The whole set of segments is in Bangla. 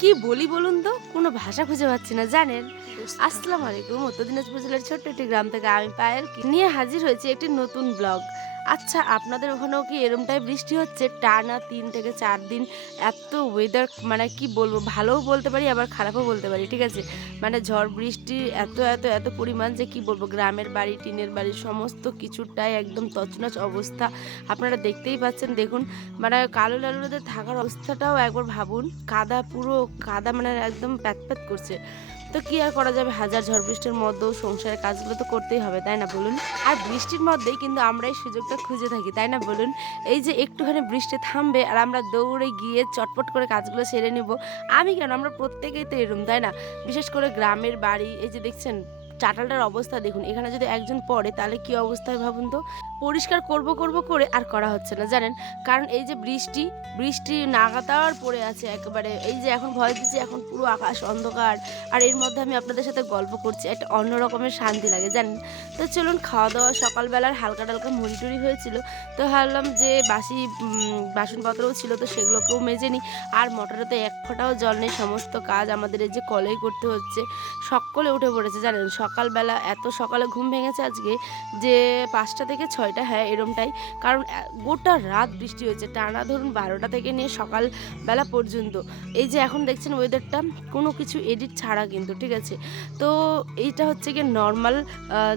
কি বলি বলুন তো, কোনো ভাষা খুঁজে পাচ্ছি না জানেন। আসসালামু আলাইকুম, উত্তর দিনাজপুর জেলার ছোট্ট একটি গ্রাম থেকে আমি পায়েল নিয়ে হাজির হয়েছি একটি নতুন ব্লগ। আচ্ছা, আপনাদের ওখানেও কি এরমটাই বৃষ্টি হচ্ছে টানা 3 থেকে 4 দিন? এত ওয়েদার মানে কি বলবো, ভালোও বলতে পারি আবার খারাপও বলতে পারি, ঠিক আছে। মানে ঝড় বৃষ্টি এত এত এত পরিমাণ যে কি বলবো, গ্রামের বাড়ি টিনের বাড়ি সমস্ত কিছুটাই একদম তছনছ অবস্থা। আপনারা দেখতেই পাচ্ছেন, দেখুন মানে কালো লালুদের থাকার অবস্থাটাও একবার ভাবুন। কাদা, পুরো কাদা, মানে একদম প্যাত প্যাত করছে। তো কি আর করা যাবে, হাজার ঝড় বৃষ্টির মধ্যেও সংসারের কাজগুলো তো করতেই হবে, তাই না বলুন। আর বৃষ্টির মধ্যেই কিন্তু আমরা এই সুযোগটা খুঁজে থাকি, তাই না বলুন। এই যে একটুখানি বৃষ্টি থামবে আর আমরা দৌড়ে গিয়ে চটপট করে কাজগুলো সেরে নিব। আমি কেন, আমরা প্রত্যেকেই তো এরম, তাই না। বিশেষ করে গ্রামের বাড়ি, এই যে দেখছেন চাটালটার অবস্থা দেখুন, এখানে যদি একজন পড়ে তাহলে কি অবস্থা হয় ভাবুন তো। পরিষ্কার করব করব করে আর করা হচ্ছে না জানেন, কারণ এই যে বৃষ্টি বৃষ্টি নাগাতার পড়ে আছে একেবারে। এই যে এখন ভয় দিচ্ছে, এখন পুরো আকাশ অন্ধকার, আর এর মধ্যে আমি আপনাদের সাথে গল্প করছি, একটা অন্য রকমের শান্তি লাগে জানেন। তো চলুন, খাওয়া দাওয়া সকালবেলার হালকা টালকা মুড়ি টুড়ি হয়েছিল, তো ভাবলাম যে বাসি বাসনপত্রও ছিল, তো সেগুলোকেও মেজে নিই। আর মোটরে তো এক ফোঁটাও জল নেই, সমস্ত কাজ আমাদের এই যে কলেই করতে হচ্ছে। সকলে উঠে পড়েছে জানেন, সকালবেলা এত সকালে ঘুম ভেঙেছে আজকে যে 5টা থেকে 6টা, হ্যাঁ এরমটাই। কারণ গোটা রাত বৃষ্টি হয়েছে, টানা ধরুন 12টা থেকে নিয়ে সকালবেলা পর্যন্ত। এই যে এখন দেখছেন ওয়েদারটা, কোনো কিছু এডিট ছাড়া কিন্তু, ঠিক আছে। তো এইটা হচ্ছে কি নর্মাল,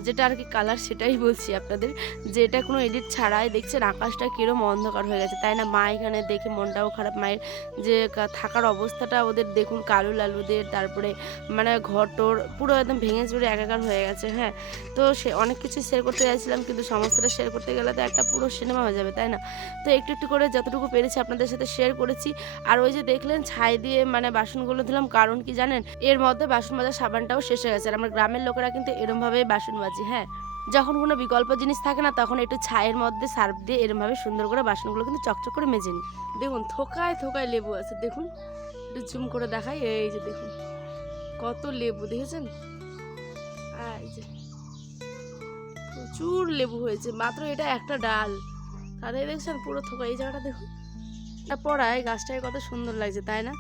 যেটা আর কি কালার, সেটাই বলছি আপনাদের, যে এটা কোনো এডিট ছাড়াই। দেখছেন আকাশটা কিরম অন্ধকার হয়ে গেছে, তাই না। মা এখানে দেখে মনটাও খারাপ, মায়ের যে থাকার অবস্থাটা ওদের দেখুন, কালো লালুদের, তারপরে মানে ঘরটোর পুরো একদম ভেঙে চুরে একাকার হয়ে গেছে। হ্যাঁ, তো সে অনেক কিছু শেয়ার করতে চাইছিলাম, কিন্তু সমস্তটা শেয়ার করতে গেলে তো একটা পুরো সিনেমা হয়ে যাবে, তাই না। তো একটু একটু করে যতটুকু পেরেছি আপনাদের সাথে শেয়ার করেছি। আর ওই যে দেখলেন ছাই দিয়ে মানে বাসনগুলো ধুলাম, কারণ কি জানেন, এর মধ্যে বাসন মাজার সাবানটাও শেষ হয়ে গেছে। আর আমরা গ্রামের লোকেরা কিন্তু এরমভাবেই বাসন মাজি। হ্যাঁ, যখন কোনো বিকল্প জিনিস থাকে না, তখন একটু ছাইয়ের মধ্যে সার্ফ দিয়ে এরমভাবে সুন্দর করে বাসনগুলো কিন্তু চকচক করে মেজে নিই। দেখুন থোকায় থোকায় লেবু আছে, দেখুন একটু জুম করে দেখাই, এই যে দেখুন কত লেবু দেখেছেন। এই যে প্রচুর লেবু হয়েছে, মাত্র এটা একটা ডাল, তাহলে দেখছেন পুরো থোকা। এই জায়গাটা দেখুন, পড়ায় গাছটাকে কত সুন্দর লাগছে, তাই না।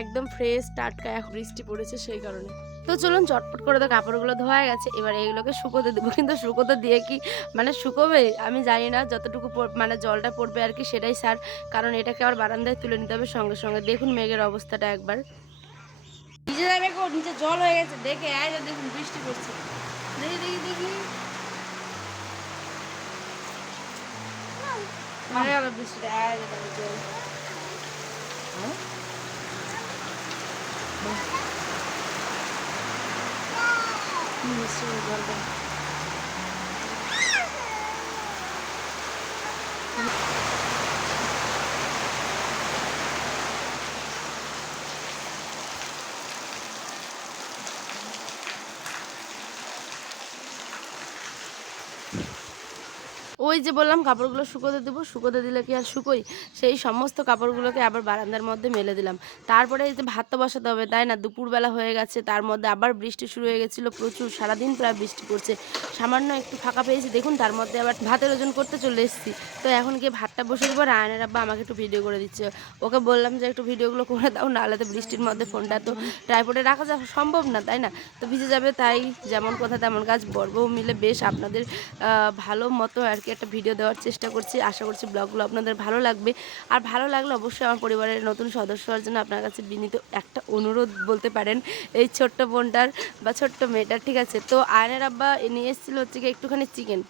একদম ফ্রেশ টাটকা, এখন বৃষ্টি পড়েছে সেই কারণে। তো চলুন চটপট করে তো কাপড়গুলো ধোয়া গেছে, এবার এইগুলোকে শুকোতে দেবো। কিন্তু শুকোতে দিয়ে কি মানে শুকোবে আমি জানি না, যতটুকু মানে জলটা পড়বে আর কি সেটাই সার। কারণ এটাকে আবার বারান্দায় তুলে নিতে হবে সঙ্গে সঙ্গে। দেখুন মেঘের অবস্থাটা একবার, ভিজে যাবে গো, নিচে জল হয়ে গেছে। দেখে দেখুন বৃষ্টি পড়ছে, দেখি দেখি দেখি, মানে আবার বৃষ্টিটা জল। নিশ্চয়ই জলটা ওই যে বললাম কাপড়গুলো শুকোতে দেবো, শুকোতে দিলে কি আর শুকোই, সেই সমস্ত কাপড়গুলোকে আবার বারান্দার মধ্যে মেলে দিলাম। তারপরে এই যে ভাত তো বসাতে হবে, তাই না। দুপুরবেলা হয়ে গেছে, তার মধ্যে আবার বৃষ্টি শুরু হয়ে গেছিলো প্রচুর, সারাদিন প্রায় বৃষ্টি পড়ছে। সামান্য একটু ফাঁকা পেয়েছি দেখুন, তার মধ্যে আবার ভাতের ওজন করতে চলে এসেছি। তো এখন গিয়ে ভাতটা বসে দেবো। রায়নের আব্বা আমাকে একটু ভিডিও করে দিচ্ছে, ওকে বললাম যে একটু ভিডিওগুলো করে দাও, নাহলে তো বৃষ্টির মধ্যে ফোনটা তো ট্রাইপডে রাখা সম্ভব না, তাই না। তো ভিজে যাবে, তাই যেমন কথা তেমন কাজ, বর্বও মিলে বেশ আপনাদের ভালো মতো আর কি একটা ভিডিও দেওয়ার চেষ্টা করছি। আশা করছি ব্লগগুলো আপনাদের ভালো লাগবে। আর ভালো লাগলে অবশ্যই আমার পরিবারের নতুন সদস্য হওয়ার জন্য আপনার কাছে বিনীত একটা অনুরোধ বলতে পারেন, এই ছোট্ট বোনটার বা ছোট্ট মেয়েটার, ঠিক আছে। তো আয়নের আব্বা নিয়ে এসেছিলো হচ্ছে কি একটুখানি চিকেন,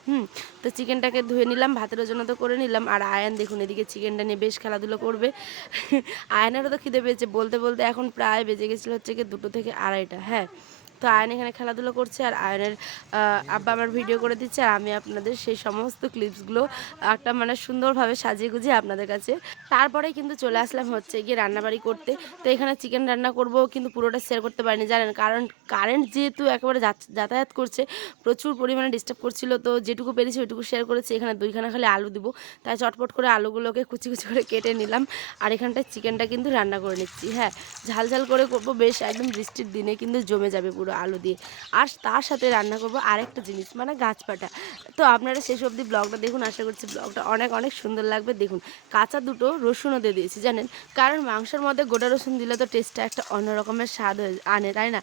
তো চিকেনটাকে ধুয়ে নিলাম, ভাতের জন্য তো করে নিলাম। আর আয়ন দেখুন এদিকে চিকেনটা নিয়ে বেশ খেলাধুলো করবে। আয়নেরও তো খিদে পেয়েছে, বলতে বলতে এখন প্রায় বেজে গেছিলো হচ্ছে কি 2টো থেকে 2:30, হ্যাঁ। তো আয়ন এখানে খেলাধুলো করছে, আর আয়নের আব্বা আমার ভিডিও করে দিচ্ছে, আর আমি আপনাদের সেই সমস্ত ক্লিপসগুলো একটা মানে সুন্দরভাবে সাজিয়ে গুজিয়ে আপনাদের কাছে। তারপরে কিন্তু চলে আসলাম হচ্ছে গিয়ে রান্নাবাড়ি করতে। তো এখানে চিকেন রান্না করব, কিন্তু পুরোটা শেয়ার করতে পারিনি জানেন, কারণ কারেন্ট যেহেতু একেবারে যাতায়াত করছে, প্রচুর পরিমাণে ডিস্টার্ব করছিল। তো যেটুকু পেরেছি ওইটুকু শেয়ার করেছি। এখানে 2খানা খালি আলু দিব, তাই চটপট করে আলুগুলোকে কুচি কুচি করে কেটে নিলাম। আর এখানটায় চিকেনটা কিন্তু রান্না করে নিচ্ছি। হ্যাঁ, ঝাল ঝাল করে করবো, বেশ একদম বৃষ্টির দিনে কিন্তু জমে যাবে পুরো। গুঁড়ো আলু দিয়ে। আর তার সাথে রান্না করব আরেকটা জিনিস মানে গাছপাটা। তো আপনারা শেষ অবধি ব্লগটা দেখুন, আশা করছি ব্লগটা অনেক অনেক সুন্দর লাগবে। দেখুন কাঁচা দুটো রসুনও দিয়ে দিয়েছি জানেন, কারণ মাংসের মধ্যে গোটা রসুন দিলে তো টেস্টটা একটা অন্য রকমের স্বাদ আনে, তাই না?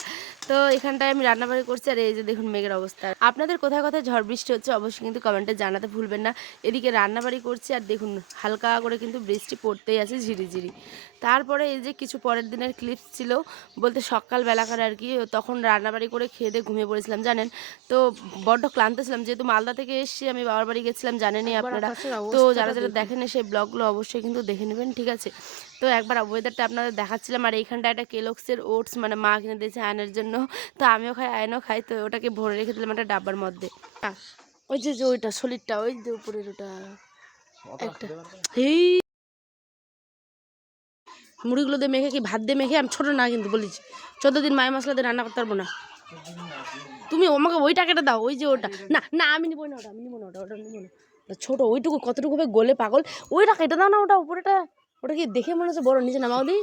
তো এখানটায় আমি রান্নাবাড়ি করছি, আর এই যে দেখুন মেঘের অবস্থা। আপনাদের কোথায় কোথায় ঝড় বৃষ্টি হচ্ছে অবশ্যই কিন্তু কমেন্টে জানাতে ভুলবেন না। এদিকে রান্নাবাড়ি করছি আর দেখুন হালকা করে কিন্তু বৃষ্টি পড়তেই আছে ঝিরিঝিরি। তারপরে এই যে কিছু পরের দিনের ক্লিপস ছিল, বলতে সকালবেলাকার আর কি, তখন রান্নাবাড়ি করে খেয়ে দিয়ে ঘুমিয়ে পড়েছিলাম জানেন। তো বড্ড ক্লান্ত ছিলাম, যেহেতু মালদা থেকে এসেছি, আমি বাবার বাড়ি গেছিলাম জানেনই আপনারা। তো যারা যারা দেখেন সেই ব্লগগুলো অবশ্যই কিন্তু দেখে নেবেন, ঠিক আছে? তো একবার ওয়েদারটা আপনাদের দেখাচ্ছিলাম, আর এইখানটা একটা কেলক্সের ওটস মানে মা কিনে দিয়েছে আয়নের জন্য। তো আমিও খাই আয়নও খাই, তো ওটাকে ভরে রেখে দিলাম একটা ডাব্বার মধ্যে। ওই যে যে ওইটা শরীরটা ওই যে উপরের ওটা একটা এই মুড়িগুলো দিয়ে মেখে কি ভাত দিয়ে মেখে, আমি ছোটো না কিন্তু বলেছি 14 দিন মায়ের মশলা দিয়ে রান্না করতে পারবো না। তুমি আমাকে ওই টাকাটা দাও, ওই যে ওটা না না আমি নিবো না, ওটা আমি নিবো না, ওটা ওটা নিবো না, ছোটো ওইটুকু কতটুকু হবে গোলে পাগল, ওইটা কেটে দাও না, ওটা উপরেটা ওটা কি দেখে মনে হচ্ছে বড়, নিচে নামাও দিই।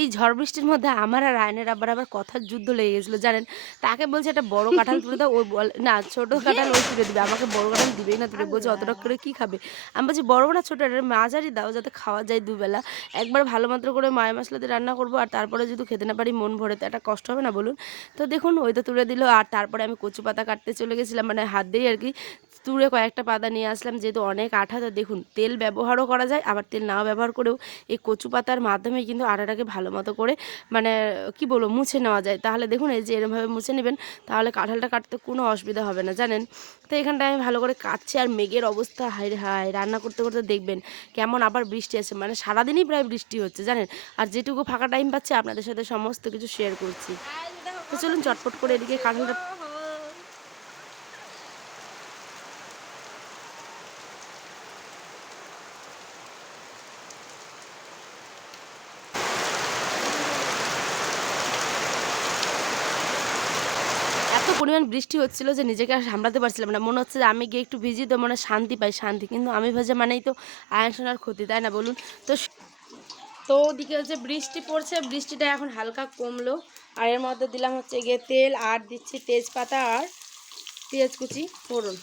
এই ঝড় বৃষ্টির মধ্যে আমার আর আয়নের আবার কথার যুদ্ধ লেগে গেছিলো জানেন। তাকে বলছে একটা বড় কাঁঠাল তুলে দাও, ওই বল না ছোট কাঁঠাল ওই তুলে দিবে, আমাকে বড় কাঁঠাল দিবেই না তুলে, বলছে অতটা করে কি খাবে। আমি বলছি বড় না ছোটো, এটা মাঝারি দাও যাতে খাওয়া যায় দুবেলা। একবার ভালো মতো করে মায়ের মশলা দিয়ে রান্না করবো, আর তারপরে যদি খেতে না পারি মন ভরে তো একটা কষ্ট হবে না বলুন। তো দেখুন ওই তো তুলে দিল, আর তারপরে আমি কচু পাতা কাটতে চলে গেছিলাম, মানে হাত দিয়ে আর কি তুলে কয়েকটা পাতা নিয়ে আসলাম, যেহেতু অনেক আঠা। তো দেখুন তেল ব্যবহারও করা যায়, আবার তেল নাও ব্যবহার করেও এই কচু পাতার মাধ্যমে কিন্তু আটাটাকে ভালো মতো করে মানে কি বলবো মুছে নেওয়া যায়। তাহলে দেখুন এই যে এরমভাবে মুছে নেবেন, তাহলে কাঁঠালটা কাটতে কোনো অসুবিধা হবে না জানেন। তো এখানটায় আমি ভালো করে কাটছি, আর মেঘের অবস্থা হায় হায়, রান্না করতে করতে দেখবেন কেমন আবার বৃষ্টি আছে, মানে সারাদিনই প্রায় বৃষ্টি হচ্ছে জানেন। আর যেটুকু ফাঁকা টাইম পাচ্ছি আপনাদের সাথে সমস্ত কিছু শেয়ার করছি। তো চলুন চটপট করে এদিকে কাঁঠালটা এত পরিমাণ বৃষ্টি হচ্ছিল যে নিজেকে আর সামলাতে পারছিলাম না, মনে হচ্ছে যে আমি গিয়ে একটু ভিজি তো মনে শান্তি পাই শান্তি, কিন্তু আমি ভেজা মানেই তো আয়ন সোনার ক্ষতি, তাই না বলুন। তো তো ওদিকে হচ্ছে বৃষ্টি পড়ছে, বৃষ্টিটা এখন হালকা কমলো, আর এর মধ্যে দিলাম হচ্ছে গিয়ে তেল, আর দিচ্ছি তেজপাতা আর পেঁয়াজ কুচি ফোড়ন।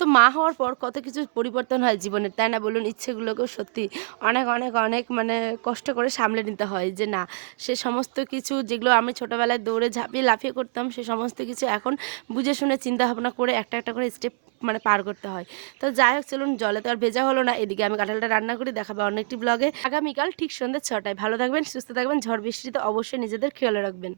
তো মা হওয়ার পর কত কিছু পরিবর্তন হয় জীবনের, তাই না বলুন। ইচ্ছেগুলোকেও সত্যি অনেক অনেক অনেক মানে কষ্ট করে সামলে নিতে হয়, যে না সে সমস্ত কিছু যেগুলো আমি ছোটোবেলায় দৌড়ে ঝাঁপিয়ে লাফিয়ে করতাম, সে সমস্ত কিছু এখন বুঝে শুনে চিন্তা ভাবনা করে একটা একটা করে স্টেপ মানে পার করতে হয়। তো যাই হোক চলুন, জলে তো আর ভেজা হলো না, এদিকে আমি কাঁঠালটা রান্না করি, দেখাবে অন্য একটি ব্লগে আগামীকাল ঠিক সন্ধ্যে 6টায়। ভালো থাকবেন, সুস্থ থাকবেন, ঝড় বৃষ্টিতে অবশ্যই নিজেদের খেয়াল রাখবেন।